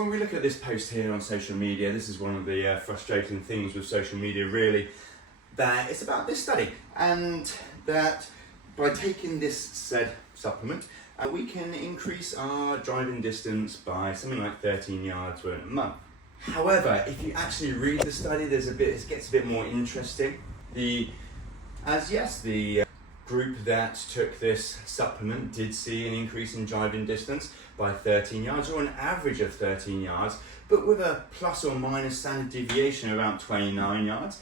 When we look at this post here on social media, this is one of the frustrating things with social media really, that it's about this study, and that by taking this said supplement, we can increase our driving distance by something like 13 yards within a month. However, if you actually read the study, it gets a bit more interesting. The group that took this supplement did see an increase in driving distance by 13 yards, or an average of 13 yards, but with a plus or minus standard deviation around 29 yards.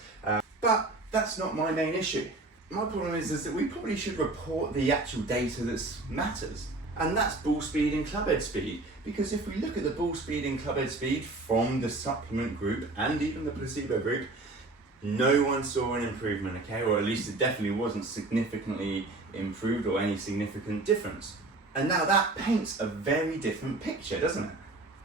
But that's not my main issue. My problem is that we probably should report the actual data that matters, and that's ball speed and clubhead speed. Because if we look at the ball speed and clubhead speed from the supplement group and even the placebo group, no one saw an improvement, okay? Or at least it definitely wasn't significantly improved or any significant difference. And now that paints a very different picture, doesn't it?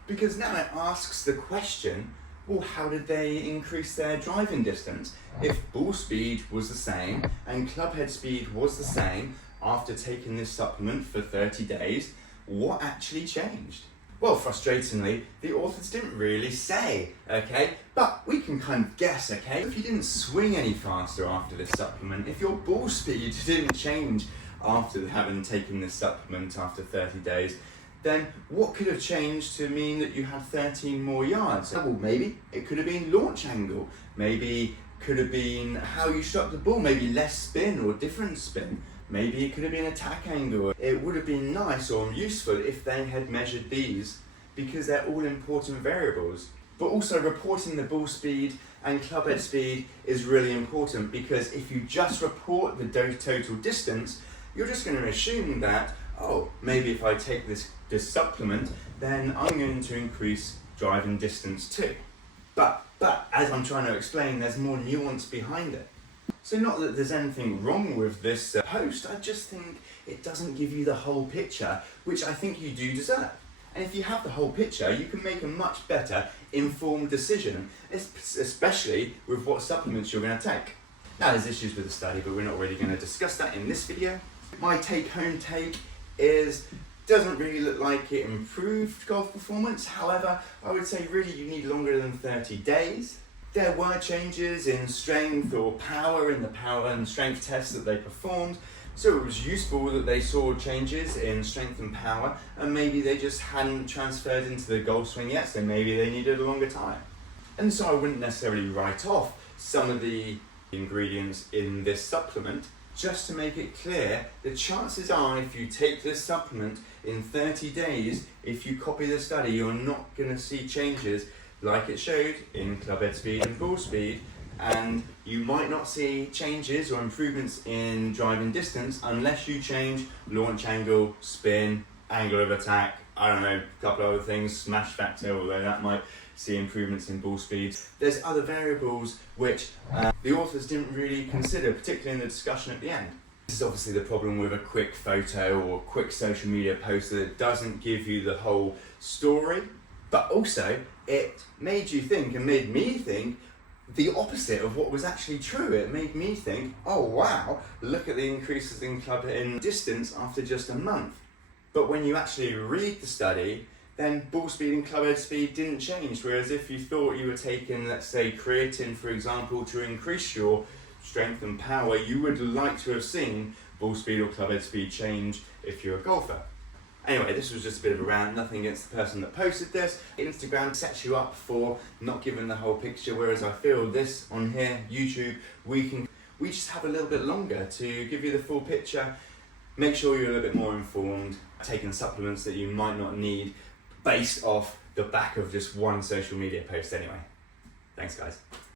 Because now it asks the question, well, how did they increase their driving distance? If ball speed was the same and clubhead speed was the same after taking this supplement for 30 days, what actually changed? Well, frustratingly, the authors didn't really say, okay? But we can kind of guess, okay? If you didn't swing any faster after this supplement, if your ball speed didn't change after having taken this supplement after 30 days, then what could have changed to mean that you had 13 more yards? Well, maybe it could have been launch angle. Maybe could have been how you shot the ball, maybe less spin or different spin. Maybe it could have been attack angle. It would have been nice or useful if they had measured these, because they're all important variables. But also reporting the ball speed and clubhead speed is really important, because if you just report the total distance, you're just going to assume that, oh, maybe if I take this supplement, then I'm going to increase driving distance too. But as I'm trying to explain, there's more nuance behind it. So not that there's anything wrong with this post, I just think it doesn't give you the whole picture, which I think you do deserve. And if you have the whole picture, you can make a much better informed decision, especially with what supplements you're going to take. Now, there's issues with the study, but we're not really going to discuss that in this video. My take-home take is, doesn't really look like it improved golf performance. However, I would say really you need longer than 30 days. There were changes in strength or power in the power and strength tests that they performed. So it was useful that they saw changes in strength and power, and maybe they just hadn't transferred into the golf swing yet, so maybe they needed a longer time. And so I wouldn't necessarily write off some of the ingredients in this supplement, just to make it clear, the chances are if you take this supplement in 30 days, if you copy the study, you're not going to see changes like it showed in clubhead speed and ball speed, and you might not see changes or improvements in driving distance unless you change launch angle, spin, angle of attack, I don't know, a couple of other things, smash factor, although that might see improvements in ball speed. There's other variables which the authors didn't really consider, particularly in the discussion at the end. This is obviously the problem with a quick photo or quick social media post, that it doesn't give you the whole story, but also it made you think, and made me think, the opposite of what was actually true. It made me think, oh wow, look at the increases in clubhead distance after just a month. But when you actually read the study, then ball speed and clubhead speed didn't change. Whereas if you thought you were taking, let's say, creatine, for example, to increase your strength and power, you would like to have seen ball speed or clubhead speed change if you're a golfer. Anyway, this was just a bit of a rant, nothing against the person that posted this. Instagram sets you up for not giving the whole picture, whereas I feel this on here, YouTube, we just have a little bit longer to give you the full picture. Make sure you're a little bit more informed, taking supplements that you might not need based off the back of just one social media post anyway. Thanks guys.